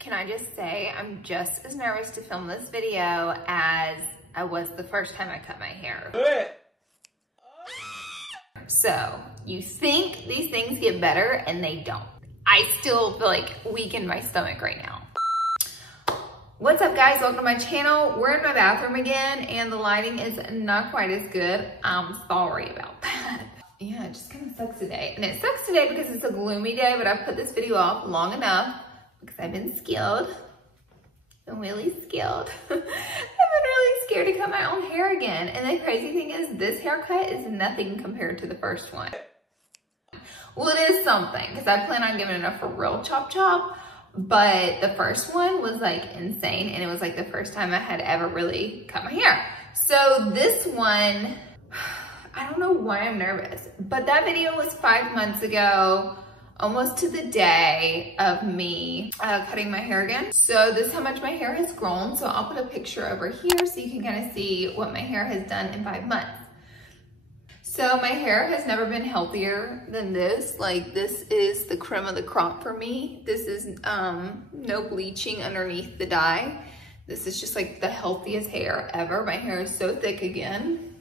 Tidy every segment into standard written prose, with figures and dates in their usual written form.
Can I just say, I'm just as nervous to film this video as I was the first time I cut my hair. So, you think these things get better and they don't. I still feel like weak in my stomach right now. What's up guys, welcome to my channel. We're in my bathroom again and the lighting is not quite as good. I'm sorry about that. Yeah, it just kind of sucks today. And it sucks today because it's a gloomy day, but I've put this video off long enough because I've been scared. I'm really scared. I've been really scared to cut my own hair again. And the crazy thing is this haircut is nothing compared to the first one. Well, it is something because I plan on giving it a for real chop, but the first one was like insane and it was like the first time I had ever really cut my hair. So this one, I don't know why I'm nervous, but that video was 5 months ago, almost to the day of me cutting my hair again. So this is how much my hair has grown. So I'll put a picture over here so you can kind of see what my hair has done in 5 months. So my hair has never been healthier than this. Like this is the creme of the crop for me. This is no bleaching underneath the dye. This is just like the healthiest hair ever. My hair is so thick again.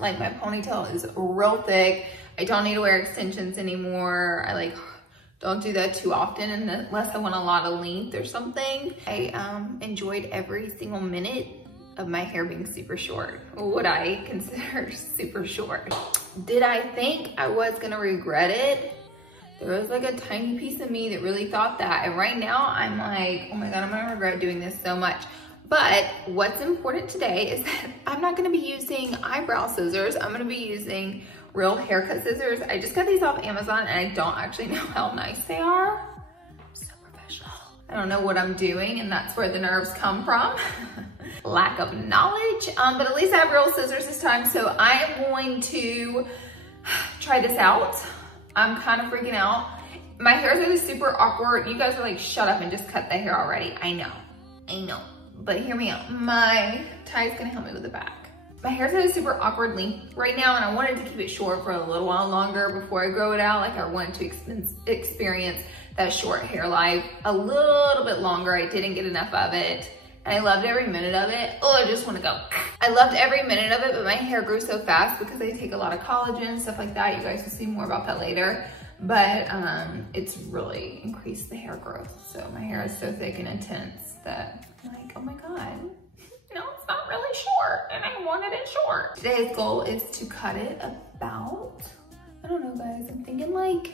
Like my ponytail is real thick. I don't need to wear extensions anymore. I like don't do that too often unless I want a lot of length or something. I enjoyed every single minute of my hair being super short. What I consider super short. Did I think I was gonna regret it? There was like a tiny piece of me that really thought that. And right now I'm like, oh my God, I'm gonna regret doing this so much. But what's important today is that I'm not gonna be using eyebrow scissors. I'm gonna be using real haircut scissors. I just got these off Amazon and I don't actually know how nice they are. I'm so professional. I don't know what I'm doing and that's where the nerves come from. Lack of knowledge, but at least I have real scissors this time. So I am going to try this out. I'm kind of freaking out. My hair is really super awkward. You guys are like, shut up and just cut the hair already. I know, but hear me out. My tie is gonna help me with the back. My hair's at a super awkward length right now and I wanted to keep it short for a little while longer before I grow it out. Like I wanted to experience that short hair life a little bit longer. I didn't get enough of it. And I loved every minute of it. Oh, I just want to go. I loved every minute of it, but my hair grew so fast because I take a lot of collagen and stuff like that. You guys will see more about that later. But it's really increased the hair growth. So my hair is so thick and intense that I'm like, oh my God, no, it's not really short and I wanted it short. Today's goal is to cut it about, I don't know guys, I'm thinking like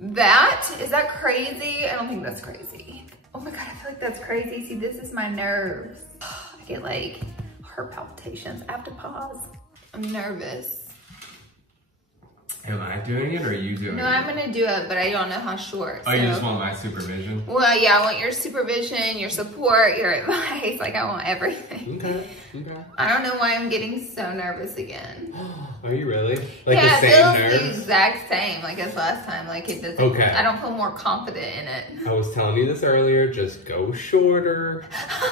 that. Is that crazy? I don't think that's crazy. Oh my God, I feel like that's crazy. See, this is my nerves. I get like heart palpitations. I have to pause. I'm nervous. Am I doing it or are you doing it? No, I'm gonna do it, but I don't know how short. Oh, so. You just want my supervision? Well, yeah, I want your supervision, your support, your advice. Like, I want everything. Okay. I don't know why I'm getting so nervous again. Are you really? Like yeah, the same it feels nerves? the exact same, like as last time. Like it doesn't, okay. I don't feel more confident in it. I was telling you this earlier, just go shorter.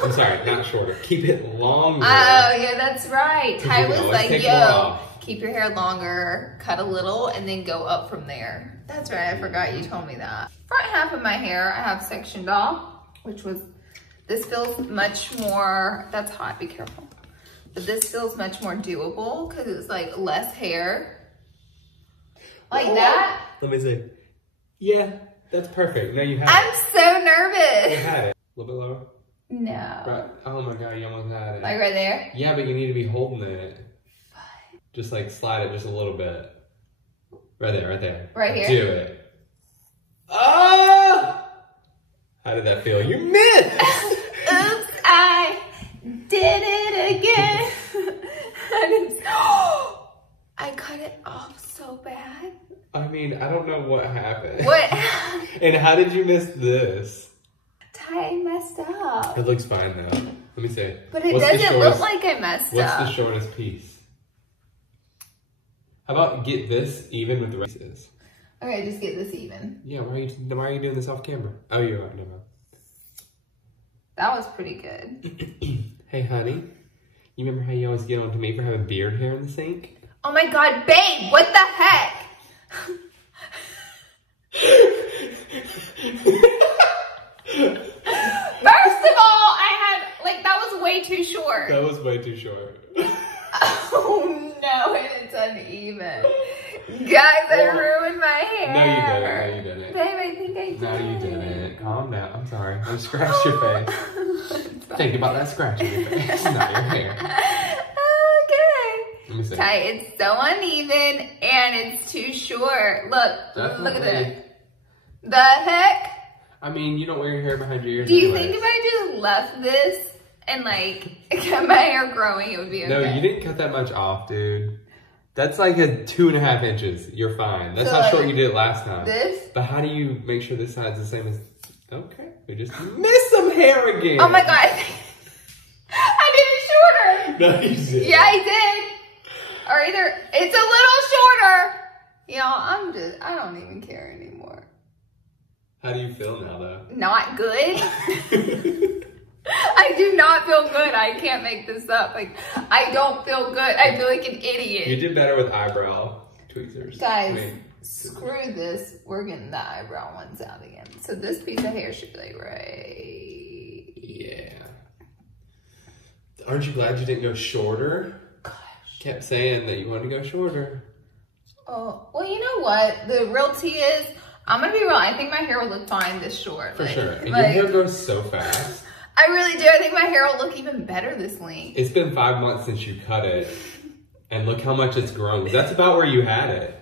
I'm sorry, not shorter. Keep it longer. Oh, yeah, that's right. Ty was like, yo, keep your hair longer, cut a little, and then go up from there. That's right, I forgot you told me that. Front half of my hair, I have sectioned off, which was, this feels much more, that's hot, be careful. But this feels much more doable because it's like less hair. Like that. Let me see. Yeah, that's perfect. Now you have I'm so nervous. You had it. A little bit lower? No. Right. Oh my God, you almost had it. Like right there? Yeah, but you need to be holding it. Just like slide it just a little bit. Right there, right there. Right here? Do it. Oh! How did that feel? You missed! Oops, I did it again. I cut it off so bad. I mean, I don't know what happened. What happened? And how did you miss this? Ty messed up. It looks fine though. Let me see. But it doesn't look like I messed up. What's the shortest piece? How about get this even with the pieces? Okay, just get this even. Yeah, why are you doing this off camera? Oh, you are. Never mind. That was pretty good. Hey, honey. You remember how you always get on to me for having beard hair in the sink? Oh my God, babe, what the heck? way too short. Oh no, and it's uneven. Guys, I ruined my hair. No, you didn't. Babe, I think I did. No, you didn't. Calm down. I'm sorry. I scratched your face. Think about that scratch on your face, not your hair. Okay. Let me see. Ty, it's so uneven and it's too short. Look, Definitely. look at that. The heck? I mean, you don't wear your hair behind your ears. Do you anyways. think if I just left this and like kept my hair growing, it would be okay? No, you didn't cut that much off, dude. That's like a 2.5 inches. You're fine. That's So how short you did it last time. This? But how do you make sure this side's the same as... Okay, we just missed some hair again. Oh my god. I did it shorter. No, you didn't. Yeah, I did. Or either it's a little shorter. You know, I don't even care anymore. How do you feel now, though? Not good. I do not feel good. I can't make this up. Like, I don't feel good. I feel like an idiot. You did better with eyebrow tweezers. Guys, screw this. We're getting the eyebrow ones out again. So this piece of hair should be like right. Yeah. Aren't you glad you didn't go shorter? Gosh. Kept saying that you wanted to go shorter. Oh, well, you know what? The real tea is, I'm going to be real. I think my hair will look fine this short. For sure. And your hair grows so fast. I really do. I think my hair will look even better this length. It's been 5 months since you cut it. And look how much it's grown. That's about where you had it.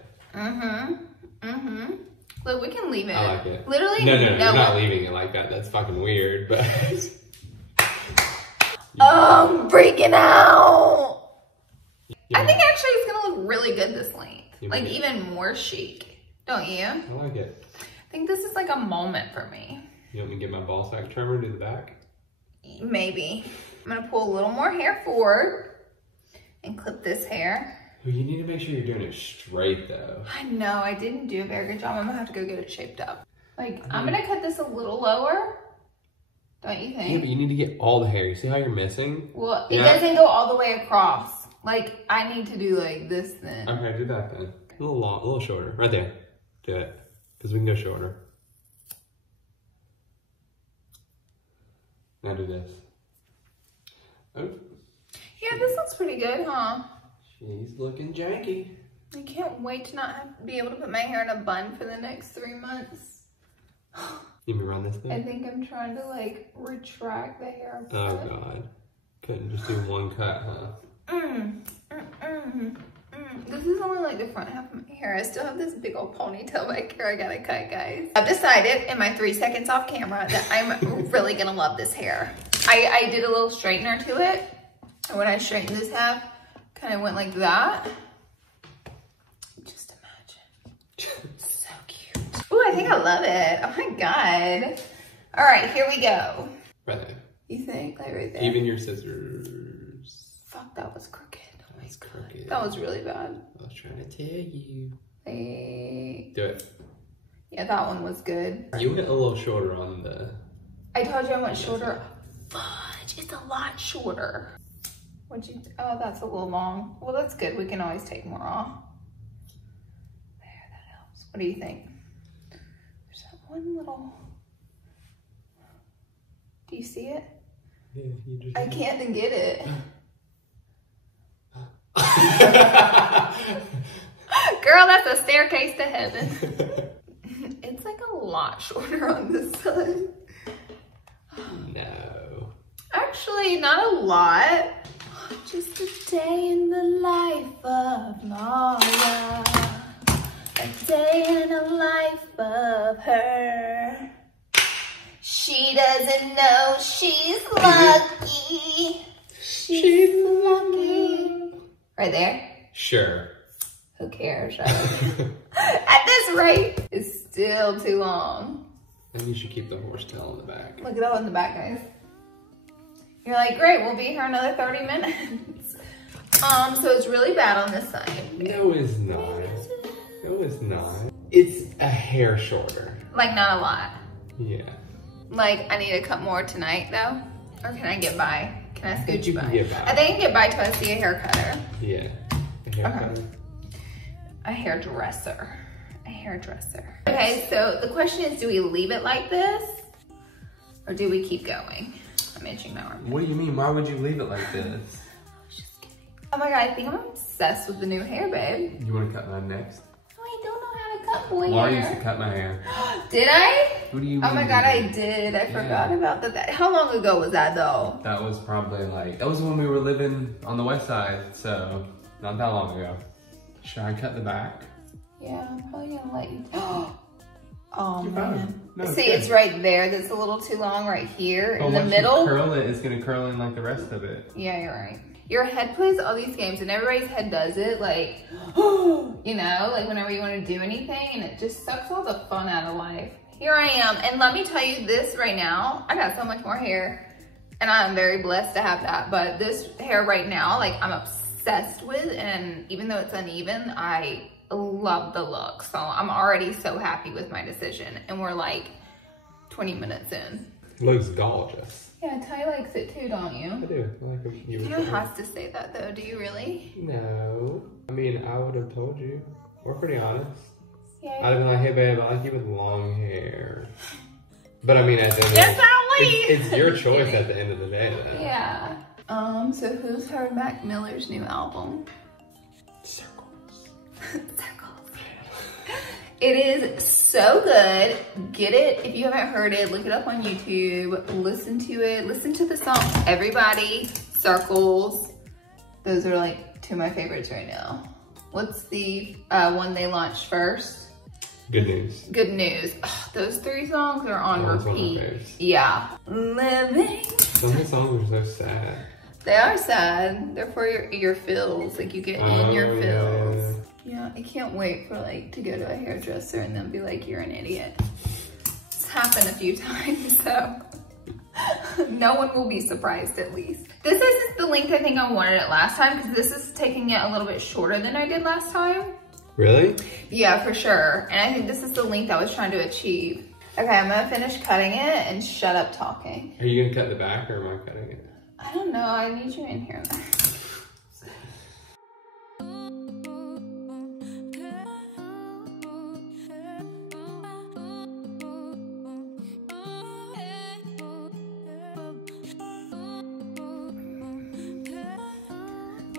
Look, we can leave it. I like it. Literally? No, you're not leaving it like that. That's fucking weird, but... I'm freaking out. I think actually it's going to look really good this length. Like even more chic. Don't you? I like it. I think this is like a moment for me. You want me to get my ball sack trimmer to the back? Maybe. I'm going to pull a little more hair forward and clip this hair. Well, you need to make sure you're doing it straight, though. I know, I didn't do a very good job. I'm gonna have to go get it shaped up. Like, I'm gonna cut this a little lower. Don't you think? Yeah, but you need to get all the hair. You see how you're missing? Well, it doesn't go all the way across. Like, I need to do like this then. Okay, do that then. A little long, a little shorter. Right there. Do it. Because we can go shorter. Now do this. Oh. Yeah, this looks pretty good, huh? She's looking janky. I can't wait to not have to be able to put my hair in a bun for the next 3 months. You mean run this thing? I think I'm trying to like retract the hair. Oh god. Couldn't just do one cut, huh? This is only like the front half of my hair. I still have this big old ponytail back here I gotta cut, guys. I've decided in my 3 seconds off camera that I'm really gonna love this hair. I did a little straightener to it. And when I straightened this half, kind of went like that. Just imagine. So cute. Ooh, I think I love it. Oh my God. All right, here we go. Right there. You think? Like right there? Even your scissors. Fuck, that was crooked. Oh my God. Crooked. That was really bad. I was trying to tell you. Hey. Do it. Yeah, that one was good. You went a little shorter on the... I told you I went shorter. Fudge, it's a lot shorter. What'd you, oh, that's a little long. Well, that's good. We can always take more off. There, that helps. What do you think? There's that one little, do you see it? Yeah, you just... I can't get it. Girl, that's a staircase to heaven. It's like a lot shorter on this side. No. Actually, not a lot. Just a day in the life of Laura. A day in the life of her. She doesn't know she's lucky. She's lucky. Right there? Sure. Who cares? At this rate, it's still too long. Then you should keep the horse tail in the back. Look at that in the back, guys. You're like, great, we'll be here another 30 minutes. So it's really bad on this side. No, it's not. No, it's not. It's a hair shorter. Like, not a lot. Yeah. Like, I need to cut more tonight, though? Or can I get by? Can I scooch you by? can get by. I think I can get by till I see a hair cutter. Yeah. A hair cutter. A hairdresser. A hairdresser. Okay, so the question is, do we leave it like this? Or do we keep going? I'm itching my arm. What do you mean? Why would you leave it like this? Oh my God, I think I'm obsessed with the new hair, babe. You want to cut mine next? Oh, I don't know how to cut boy Laura hair. used to cut my hair. Did I? What do you mean? Oh my God, I did. I forgot about that. How long ago was that though? That was probably like, that was when we were living on the west side, so not that long ago. Should I cut the back? Yeah, I'm probably gonna let you. Oh You're man. fine. No, See, good. it's right there. That's a little too long right here But in the once middle. you curl it, it's gonna curl in like the rest of it. Yeah, you're right. Your head plays all these games and everybody's head does it like, you know, like whenever you want to do anything, and it just sucks all the fun out of life. Here I am, and let me tell you this right now, I got so much more hair and I'm very blessed to have that, but this hair right now, like I'm obsessed with, and even though it's uneven, I love the look. So I'm already so happy with my decision, and we're like 20 minutes in. Looks gorgeous. Yeah, Ty likes it too, don't you? I do. I like it. You don't have to say that though, do you really? No. I mean, I would have told you. We're pretty honest. Yeah. I'd have been like, hey babe, I like you with long hair. But I mean, at the end Yes, of it's your choice at the end of the day, though. Yeah. So who's heard Mac Miller's new album? Circles. Circles. It is so good. Get it if you haven't heard it. Look it up on YouTube. Listen to it. Listen to the song Everybody, Circles. Those are like two of my favorites right now. What's the one they launched first? Good News. Good News. Ugh, those three songs are on That's one of my repeat. favorites. Yeah. Living. Some of the songs are so sad. They are sad. They're for your feels. Like you get in your feels. Yeah, I can't wait for like to go to a hairdresser and then be like, you're an idiot. It's happened a few times, so no one will be surprised at least. This is the length I think I wanted it last time, because this is taking it a little bit shorter than I did last time. Really? Yeah, for sure. And I think this is the length I was trying to achieve. Okay, I'm gonna finish cutting it and shut up talking. Are you gonna cut the back or am I cutting it? I don't know, I need you in here.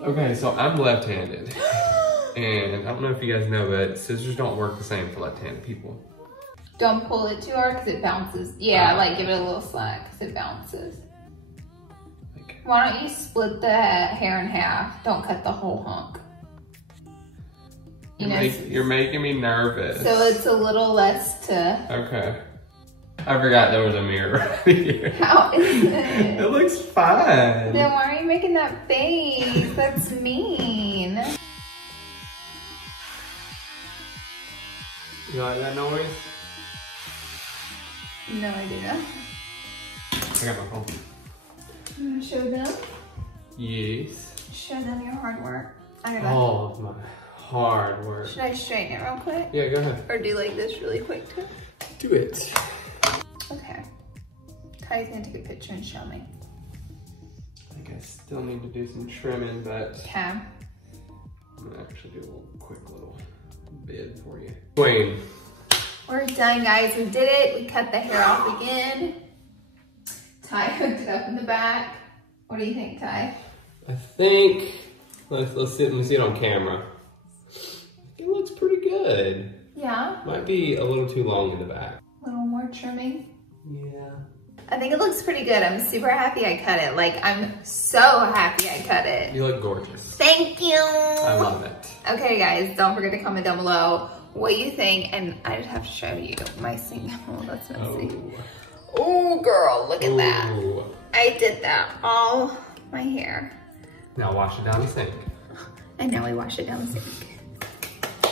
Okay, so I'm left-handed. And I don't know if you guys know, but scissors don't work the same for left-handed people. Don't pull it too hard because it bounces. Yeah, like give it a little slack because it bounces. Okay. Why don't you split the hair in half? Don't cut the whole hunk. You're making me nervous. So it's a little less to... Okay. I forgot there was a mirror right here. How is it? It looks fine. Then why are you making that face? That's mean. You like that noise? No idea. I got my phone. You want to show them? Yes. Show them your hard work. I gotta... All of my hard work. Should I straighten it real quick? Yeah, go ahead. Or do like this really quick too? Do it. Okay. Ty's gonna take a picture and show me. I think I still need to do some trimming, but Okay. I'm gonna actually do a quick little bid for you. Wayne. We're done, guys. We did it. We cut the hair off again. Ty hooked it up in the back. What do you think, Ty? I think let's see it on camera. It looks pretty good. Yeah. Might be a little too long in the back. A little more trimming. Yeah. I think it looks pretty good. I'm super happy I cut it. Like, I'm so happy I cut it. You look gorgeous. Thank you. I love it. Okay, guys, don't forget to comment down below what you think. And I just have to show you my single. Oh, that's messy. Oh, girl, look at that. I did that all my hair. Now wash it down the sink. And now we wash it down the sink.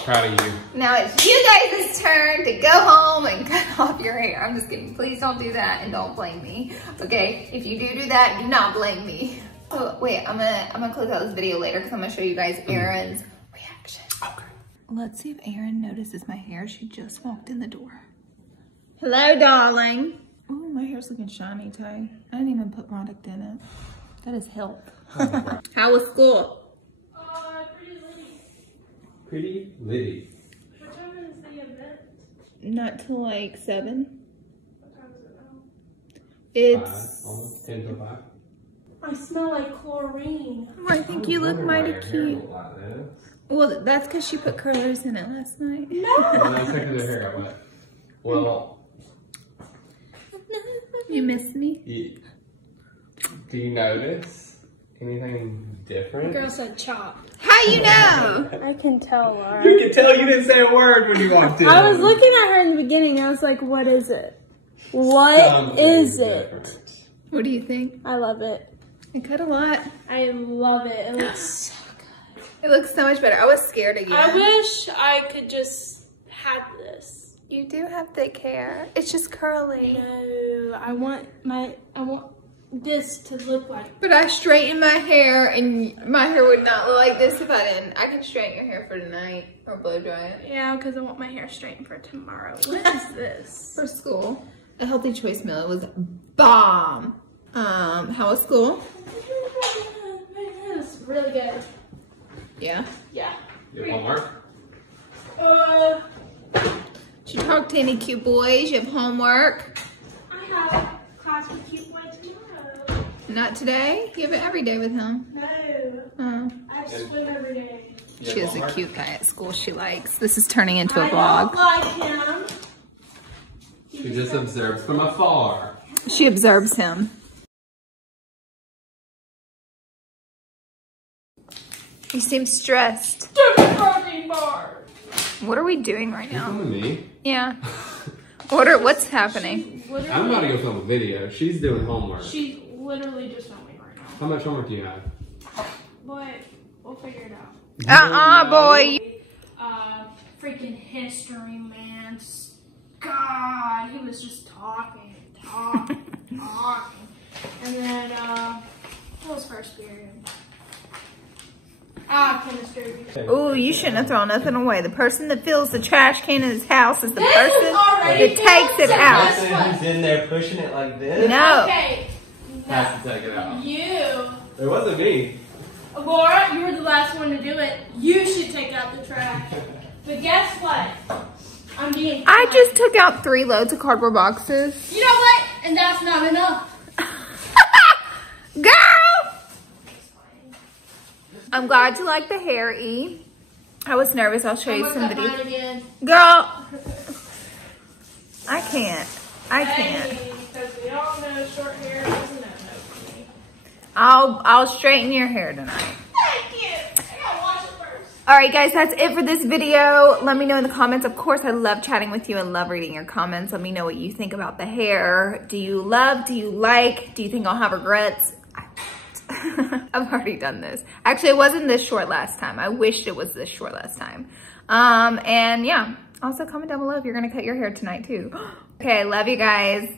Proud of you. Now it's you guys' turn to go home and cut off your hair. I'm just kidding. Please don't do that and don't blame me. Okay? If you do that, do not blame me. Oh, wait, I'm gonna close out this video later because I'm gonna show you guys Erin's reaction. Okay. Let's see if Erin notices my hair. She just walked in the door. Hello, darling. Oh, my hair's looking shiny, Ty. I didn't even put product in it. That is health. How was school? Pretty Liddy. What time is the event? Not till like 7. What time is it now? It's 5, almost 10 to 5. I smell like chlorine. I think you look mighty cute. Well, that's because she put curlers in it last night. No. And I took the hair got wet. Well, you miss me? do you notice anything different? The girl said chop. How you know? I can tell, Laura. You can tell you didn't say a word when you walked in. I was looking at her in the beginning. I was like, what is it? What is it? Different. What do you think? I love it. I cut a lot. I love it. It looks so good. It looks so much better. I was scared again. I wish I could just have this. You do have thick hair. It's just curly. No, I want this to look like. But I straightened my hair, and my hair would not look like this if I didn't. I can straighten your hair for tonight or blow dry it. Yeah, because I want my hair straightened for tomorrow. What is this? For school. A healthy choice meal. It was bomb. How was school? It was really good. Yeah. Yeah. You have homework? Did you talk to any cute boys? You have homework? I have class with cute boy tomorrow. Not today? You have it every day with him. No, Oh. I have to swim every day. She has a cute guy at school she likes. This is turning into a I vlog. don't like him. She just observes from afar. She observes him. You seem stressed. Stupid protein bar. What are we doing right You now? come to me. Yeah. What's happening? I'm about to go film a video. She's doing homework. She's literally just filming right now. How much homework do you have? But we'll figure it out. Boy. Freaking history, man. God, he was just talking. And then, what was first period? Chemistry. Ooh, you shouldn't have thrown nothing away. The person that fills the trash can in his house is the This person is already that takes it filled. out. Guess what? Who's in there pushing it like this? No. Okay. Has to take it out. You. It wasn't me. Laura, you were the last one to do it. You should take out the trash. But guess what? I'm being I just took out 3 loads of cardboard boxes. You know what? And that's not enough. Girl! I'm glad you like the hair, E. I was nervous. I'll show you some videos. Again. Girl! I can't. I can't. Because we all know short hair isn't that no for me. I'll straighten your hair tonight. Thank you. I gotta wash it first. All right, guys, that's it for this video. Let me know in the comments. Of course, I love chatting with you and love reading your comments. Let me know what you think about the hair. Do you love? Do you like? Do you think I'll have regrets? I've already done this. Actually, it wasn't this short last time. I wished it was this short last time. And yeah, also comment down below if you're gonna cut your hair tonight too. Okay, love you guys.